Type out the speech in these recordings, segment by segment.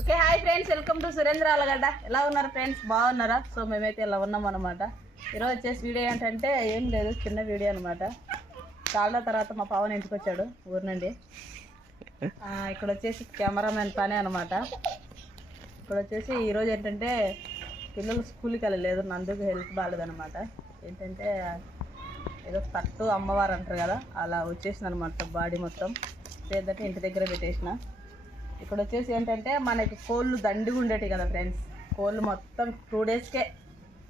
Okay hi friends, welcome to Surendra Allagadda. ఎలా ఉన్నారు friends? బాగున్నారా? సో మేమైతే ఇలా ఉన్నాం అనమాట. ఈరోజు వచ్చేసి వీడియో ఏంటంటే ఏం లేదు, చిన్న వీడియో అనమాట. చాలా తర్వాత మా పవన్ ఇంటికి వచ్చాడు ఊరు నుండి. ఇక్కడ వచ్చేసి కెమెరామెన్ పని అనమాట. ఇక్కడ వచ్చేసి ఈరోజు ఏంటంటే పిల్లలు స్కూల్కి వెళ్ళలేదు, నందుకు హెల్త్ బాగాలేదనమాట. ఏంటంటే ఏదో తట్టు అమ్మవారు అంటారు కదా, అలా వచ్చేసింది అనమాట బాడీ మొత్తం. ఏంటంటే ఇంటి దగ్గర పెట్టేసిన. ఇక్కడ వచ్చేసి ఏంటంటే మనకి కోళ్ళు దండిగా ఉండేవి కదా ఫ్రెండ్స్. కోళ్ళు మొత్తం 2 డేస్కే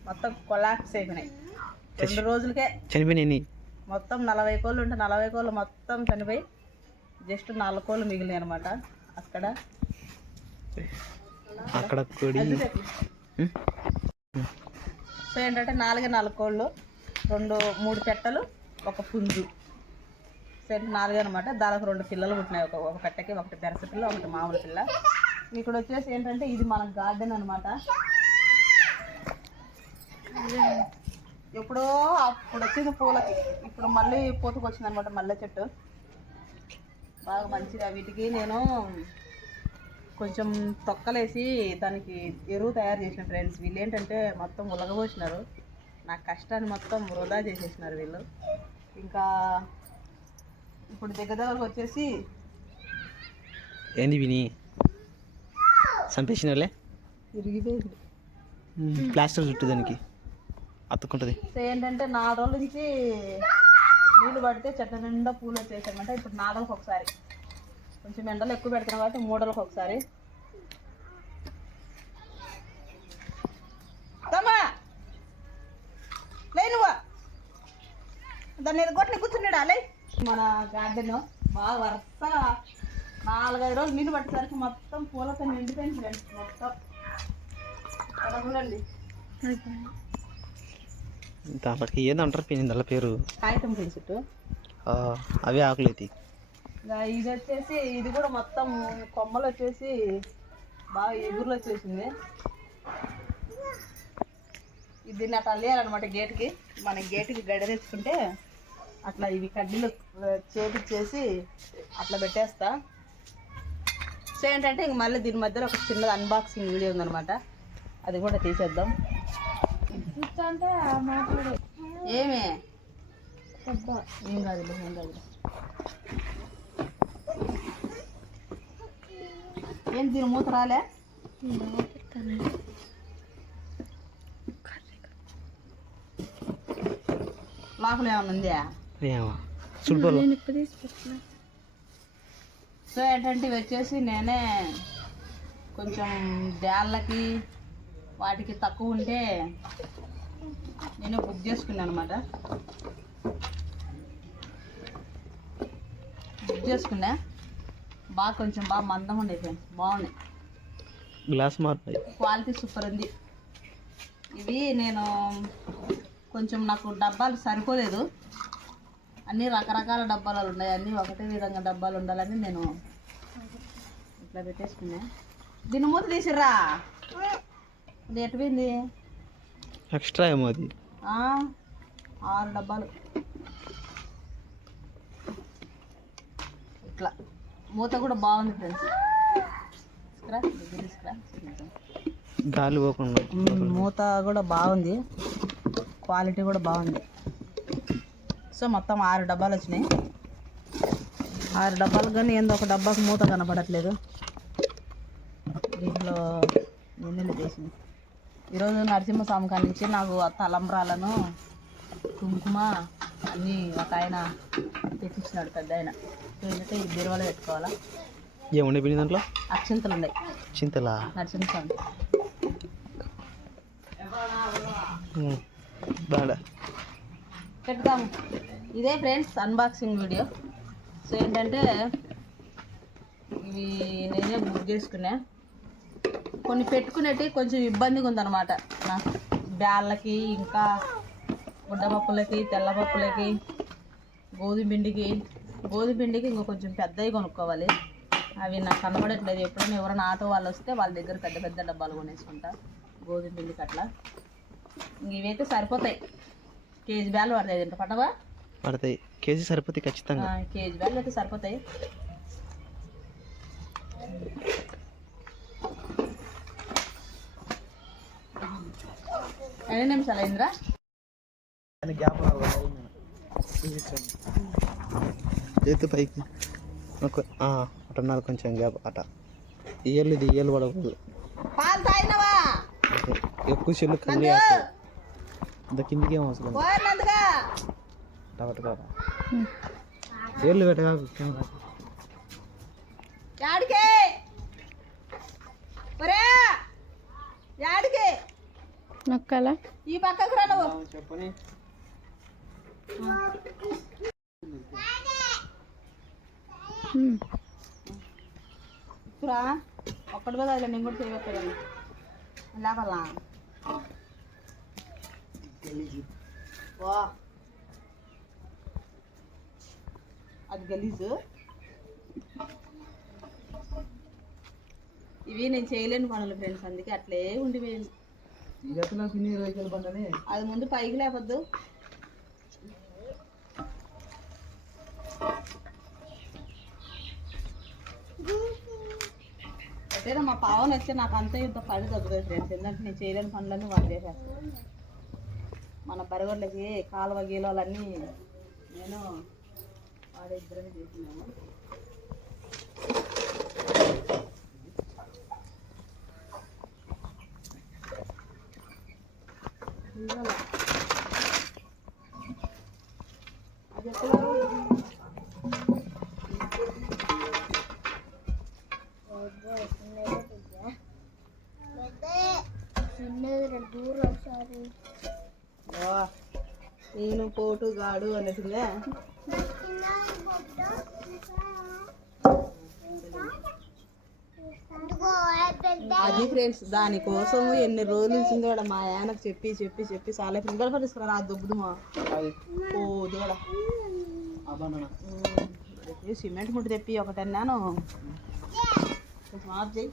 మొత్తం కొలాప్స్ అయిపోయినాయి. 2 రోజులకే చనిపోయినాయి. మొత్తం 40 కోళ్ళు ఉంటే 40 కోళ్ళు మొత్తం చనిపోయి జస్ట్ 4 కోళ్ళు మిగిలినాయి అనమాట. అక్కడ సో ఏంటంటే 4 కోళ్ళు, 3 పెట్టలు, 1 పుంజు. సో 4 అనమాట. దాదాపు 2 పిల్లలు పుట్టినాయి. ఒక పెట్టకి 1 బెరస పిల్ల, 1 మామూలు పిల్ల. ఇక్కడ వచ్చేసి ఏంటంటే ఇది మన గార్డెన్ అనమాట. ఎప్పుడో అప్పుడు వచ్చింది పూలకి, ఇప్పుడు మళ్ళీ పూతకు వచ్చింది అనమాట మల్లె చెట్టు. బాగా మంచిగా వీటికి నేను కొంచెం తొక్కలేసి దానికి ఎరువు తయారు చేసిన ఫ్రెండ్స్. వీళ్ళు ఏంటంటే మొత్తం ఉలగబోసినారు, నా కష్టాన్ని మొత్తం వృధా చేసేసినారు వీళ్ళు. ఇంకా ఇప్పుడు దగ్గరకు వచ్చేసి ఏంది విని చంపేసిన వాళ్ళే ఇరిగిపోయింది. ప్లాస్టర్ చుట్టూ దానికి అతుక్కుంటుంది. సో ఏంటంటే 4 రోజుల నుంచి నీళ్ళు పడితే చెట్ల నిండా పూలు వచ్చేసామంట. ఇప్పుడు 4 రోజులకు ఒకసారి, కొంచెం ఎండలు ఎక్కువ పెడుతున్నాం కాబట్టి 3 రోజులకు ఒకసారి. లేనువా దాన్ని ఎదుగొట్టి కూర్చున్నాడు అలే. మన గార్డెన్ బాగా వరుస 4-5 రోజులు నీళ్ళు పట్టేసరికి మొత్తం పూలతో నిండిపోయింది ఫ్రెండ్స్. మొత్తం చూడండి. దానికి ఏందంటారు పిన్నిందల పేరు? కాగితం పిలుచుట్టు అవి ఆకులు అయితే. ఇది వచ్చేసి ఇది కూడా మొత్తం కొమ్మలు వచ్చేసి బాగా ఎగురులు వచ్చేసింది. దీన్ని అట్లా అల్లేయాలన్నమాట గేటుకి. మన గేటుకి గడ్డ తెచ్చుకుంటే అట్లా ఇవి కడ్డీలు చేపించేసి అట్లా పెట్టేస్తా. సో ఏంటంటే ఇంక మళ్ళీ దీని మధ్యలో ఒక చిన్నది అన్బాక్సింగ్ వీడియో ఉందన్నమాట, అది కూడా తీసేద్దాం. ఏమే ఏం కాదు ఏం కాదు. ఏం దీని మూత రాలే? లోపల ఏమన్నా ఉందా? సో ఏంటంటే ఇవి వచ్చేసి నేనే కొంచెం డాళ్ళకి వాటికి తక్కువ ఉంటే నేను బుక్ చేసుకున్నాను అనమాట. బుక్ చేసుకున్నా. బాగా కొంచెం బాగా మందం ఉండే ఫ్రెండ్స్, బాగున్నాయి. గ్లాస్ మారుతాయి, క్వాలిటీ సూపర్ ఉంది. ఇవి నేను కొంచెం నాకు డబ్బాలు సరిపోలేదు, అన్నీ రకరకాల డబ్బాలు ఉన్నాయి, అన్నీ ఒకటే విధంగా డబ్బాలు ఉండాలని నేను ఇట్లా పెట్టేసుకున్నా. దీన్ని మూత తీసిర్రా, అది ఎటుపోయింది? ఎక్స్ట్రా ఏమో అది. 6 డబ్బాలు ఇట్లా. మూత కూడా బాగుంది ఫ్రెండ్స్. గాలి పోకుండా మూత కూడా బాగుంది, క్వాలిటీ కూడా బాగుంది. సో మొత్తం 6 డబ్బాలు వచ్చినాయి. 6 డబ్బాలు కానీ ఏందో ఒక డబ్బాకు మూత కనపడట్లేదు. దీంట్లో ఎన్నెళ్ళు చేసింది. ఈరోజు నరసింహస్వామి కాడి నుంచి నాకు తలంబ్రాలను కుంకుమ అన్నీ ఒక ఆయన తెచ్చిచ్చినాడు, పెద్ద ఆయన. ఏంటంటే ఈ బీరువాలో పెట్టుకోవాలా. ఏముండే పిన్ని దాంట్లో? అక్షింతలు ఉన్నాయి. చింతలా? నరసింహస్వామి పెడతాము. ఇదే ఫ్రెండ్స్ అన్బాక్సింగ్ వీడియో. సో ఏంటంటే ఇవి నేనే బుక్ చేసుకున్నా. కొన్ని పెట్టుకునేటి కొంచెం ఇబ్బందిగా ఉందన్నమాట నాకు. బ్యాళ్ళకి, ఇంకా గుడ్డపప్పులకి, తెల్లపప్పులకి, గోధుమ పిండికి ఇంకా కొంచెం పెద్దవి కొనుక్కోవాలి. అవి నాకు కనబడట్లేదు. ఎప్పుడైనా ఎవరైనా ఆటో వాళ్ళు వస్తే వాళ్ళ దగ్గర పెద్ద పెద్ద డబ్బాలు కొనేసుకుంటా గోధుమ పిండికి అట్లా. ఇవైతే సరిపోతాయి. కేజీ బ్యాలు పడతాయి. ఎంత పడవా? పడతాయి. కేజీ సరిపోతాయి ఖచ్చితంగా. కేజీ బ్యాలు అయితే సరిపోతాయి. ఎన్ని నిమిషాలు అయిందిరా? చేతి పైకి అటున్నారు కొంచెం గ్యాప్ అట. ఇయ్యలు ఇది ఇయ్యలు పడకూడదు. పాలు తాగినవా? ఎక్కువ చెల్లు కళ్ళి ఇంత కిందికి ఏం అవసరం పట్టుకోరా. ఏళ్ళు పెట్టగా కెమెరా యాడికే ఒరే యాడికే నొక్కాలా? ఈ పక్కకు రా నువ్వు. చెప్పని రా ఒక్కటి కదా అది నేను కూడా చేయగలను లేపలా. వా అది గలీజు. ఇవి నేను చేయలేని పనులు ఫ్రెండ్స్, అందుకే అట్లే ఉండిపోయింది. అది ముందు పైకి లేపొద్దు. అయితే మా పావని వచ్చి నాకు అంతా ఇంత పని తగ్గుతుంది ఫ్రెండ్స్, ఎందుకంటే నేను చేయలేని పనులన్నీ వాళ్ళు చేసేస్తాను. మన బరగొడ్లకి కాలువ గీలవలన్నీ నేను వాడిద్దరని చేసినాము. అది నేను పోటు గాడు అన్నట్టుగా అది ఫ్రెండ్స్. దానికోసం ఎన్ని రోజులు ఇచ్చింది కూడా మా ఆయనకు చెప్పి చెప్పి చెప్పి చాలా పిల్లలు పట్టిస్తున్నారు. ఆ దుబ్బుదుమా పోదు కూడా సిమెంట్ ముట్టు తెప్పి ఒకటన్నాను. ఆఫ్ చేయి.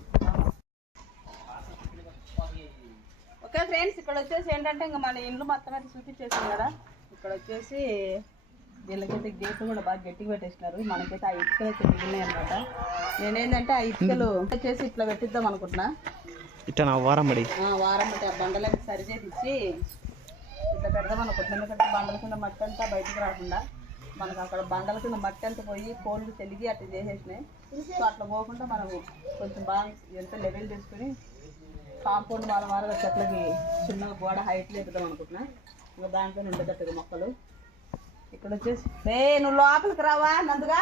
ఓకే ఫ్రెండ్స్, ఇక్కడ వచ్చేసి ఏంటంటే ఇంకా మన ఇండ్లు మొత్తం అయితే చూపించేసాం కదా. ఇక్కడ వచ్చేసి వీళ్ళకైతే గేట్లు కూడా బాగా గట్టిగా పెట్టేసినారు. మనకైతే ఆ ఇటుకలు అయితే మిగిలినాయి అనమాట. నేనేంటంటే ఆ ఇటుకలు వచ్చేసి ఇట్లా పెట్టిద్దాం అనుకుంటున్నా. వారం బట్టి ఆ బండలకి సరి చేసి ఇట్లా పెడదాం అనుకుంటున్నాను. ఎందుకంటే బండల కింద మట్టి అంతా బయటకు రాకుండా మనకు అక్కడ బండల కింద మట్టి అంతా పోయి కోళ్ళు తెలిగి అట్లా చేసేసినాయి. సో అట్లా పోకుండా మనం కొంచెం బాగా ఎంత లెవెల్ చేసుకుని కాంపౌండ్ వారం చెట్లకి చిన్నగా గోడ హైట్ లేపుదాం అనుకుంటున్నా. ఇంకా దాంట్లో ఉండేటట్టుగా మొక్కలు. ఇక్కడ వచ్చేసి నువ్వు లోపలికి రావా నందుగా.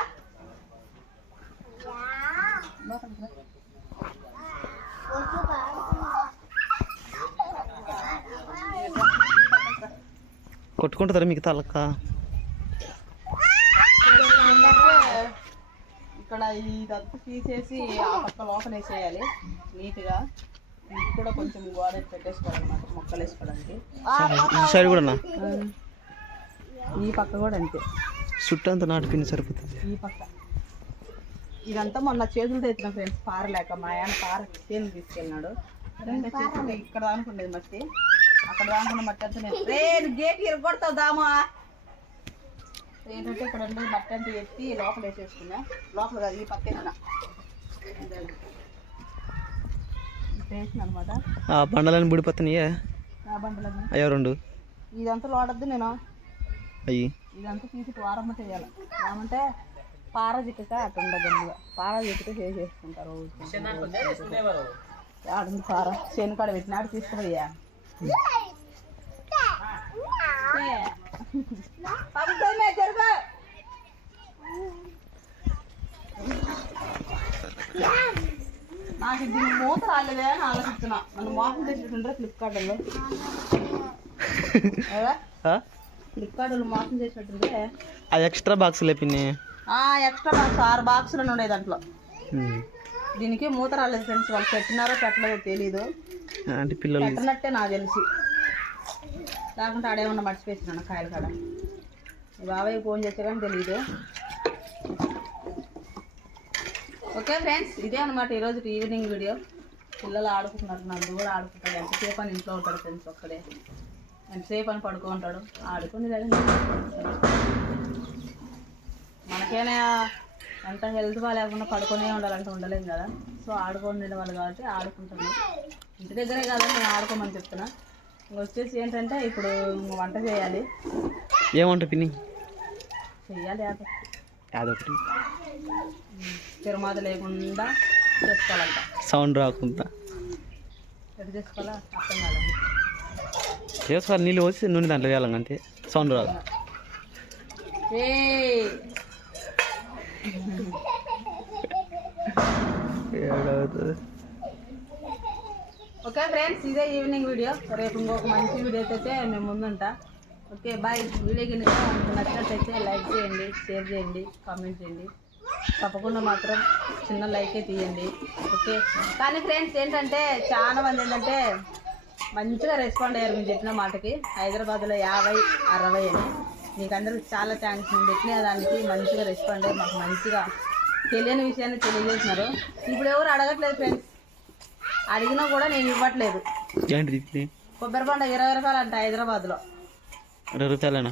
కొట్టుకుంటుందా మీకు తలక్క? ఇక్కడ ఇదంతా తీసేసి ఆ పక్క లోపల వేసేయాలి నీట్గా. ఇది కూడా కొంచెం గోడ పెట్టేసుకోవాలన్నమాట మొక్కలు వేసుకోవడానికి. సైడ్ కూడా ఈ పక్క కూడా అంతే, చుట్టూ అంతా నాటుకుని సరిపోతుంది. ఈ పక్క ఇదంతా మొన్న చేతులు తెచ్చిన ఫ్రెండ్స్, పారలేక మా ఆయన పార చేతులు తీసుకెళ్ళినాడు. అంటే చేతులు ఇక్కడ దానుకుండేది మట్టి, అక్కడ దానుకున్న మట్టి అంతా నేను గేట్ ఇరగొడతావు దామా. ఏంటంటే ఇక్కడ ఉండేది మట్టి అంతా ఎత్తి లోపల వేసేసుకున్నా. లోపల కాదు, ఈ పక్క వేసిన అనమాట. బండలని బుడిపోతున్నాయా? అయ్యో రెండు. ఇదంతా లోడద్దు నేను అయ్యి ఇదంతా తీసి వారం చేయాలి. ఏమంటే పార చిక్కక అట్లా ఉండదు. పార చిక్కితే చేసేసుకుంటారు. ఆడుంది పార చేను కాడ పెట్టినాడు తీసుకుపోయా. నాకు దీన్ని మూత రాలేదే అని ఆలోచిస్తున్నా. నన్ను మోసం చేసేటుండ్రా ఫ్లిప్కార్ట్లో. ఫ్లిప్కార్ట్లో మోసం చేసినట్టుంటే అది ఎక్స్ట్రా బాక్స్ లేపిని. ఎక్స్ట్రా బాక్స్ 6 బాక్సులు ఉండే దాంట్లో. దీనికి మూత రాలేదు ఫ్రెండ్స్. వాళ్ళు పెట్టినారో పెట్టలేదో తెలీదు. అంటే పిల్లలు పెట్టినట్టే నాకు తెలిసి, లేకుంటే ఆడేమన్నా మర్చిపోయినాను కాయల కాడ. బాబాయ్ ఫోన్ చేస్తే కానీ తెలీదు. ఓకే ఫ్రెండ్స్, ఇదే అనమాట ఈరోజు ఈవినింగ్ వీడియో. పిల్లలు ఆడుకుంటున్నారు, నన్ను కూడా ఆడుకుంటాడు. ఎంతసేపు అని ఇంట్లో ఉంటాడు ఫ్రెండ్స్ ఒక్కడే. ఎంతసేపు అని పడుకో ఉంటాడు. ఆడుకుని మనకైనా ఎంత హెల్త్ బాగాలేకుండా పడుకునే ఉండాలంటే ఉండలేం కదా. సో ఆడుకొని వాళ్ళు కాబట్టి ఆడుకుంటాను. ఇంటి దగ్గరే కాదని నేను ఆడుకోమని చెప్తున్నా. వచ్చేసి ఏంటంటే ఇప్పుడు వంట చేయాలి ఏమంట పిన్ని చెయ్యాలి అదొకటి తిరుమాత లేకుండా చేసుకోవాలంట. సౌండ్ రాకుండా ఎటు చేసుకోవాలా అర్థం కాదండి. చేసుకోవాలి, నీళ్ళు పోసి నూనె దాంట్లో వేయాలి అంతే, సౌండ్ రాదు. ఓకే ఫ్రెండ్స్, ఇదే ఈవినింగ్ వీడియో. రేపు ఇంకొక మంచి వీడియో అయితే మేము ముందుంటా. Okay bye. వీడియో కనుక మీకు నచ్చినట్టయితే లైక్ చేయండి, షేర్ చేయండి, కామెంట్ చేయండి. తప్పకుండా మాత్రం చిన్న లైకే తీయండి. ఓకే. కానీ ఫ్రెండ్స్ ఏంటంటే చాలా మంది ఏంటంటే మంచిగా రెస్పాండ్ అయ్యారు మీరు చెప్పిన మాటకి. హైదరాబాద్లో 50, 60 అని. మీకు అందరికి చాలా థ్యాంక్స్. నేను పెట్టిన దానికి మంచిగా రెస్పాండ్ అయ్యి మాకు మంచిగా తెలియని విషయాన్ని తెలియజేసినారు. ఇప్పుడు ఎవరు అడగట్లేదు ఫ్రెండ్స్, అడిగినా కూడా నేను ఇవ్వట్లేదు. ఏంటి కొబ్బరి బండ 20 రూపాయలు అంట హైదరాబాద్లో. 20 రూపాయలేనా?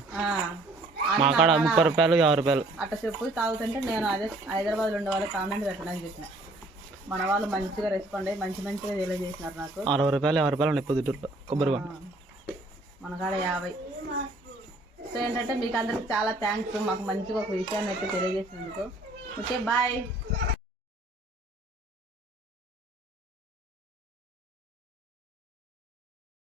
మా కాడ 30 రూపాయలు, 50 రూపాయలు అట్లా చెప్పు తాగుతుంటే నేను అదే హైదరాబాద్లో ఉండే వాళ్ళు కామెంట్ పెట్టడానికి చెప్పిన. మన వాళ్ళు మంచిగా రెస్పాండ్ అయ్యి మంచిగా తెలియజేసినారు నాకు. 60 రూపాయలు, 50 రూపాయలు ఉన్నాయి పొద్దుటూరులో కొబ్బరి బండ. మన కాడ 50. సో ఏంటంటే మీకు అందరికి చాలా థ్యాంక్స్, మాకు మంచిగా ఒక విషయాన్ని అయితే తెలియజేసినందుకు. Okay bye.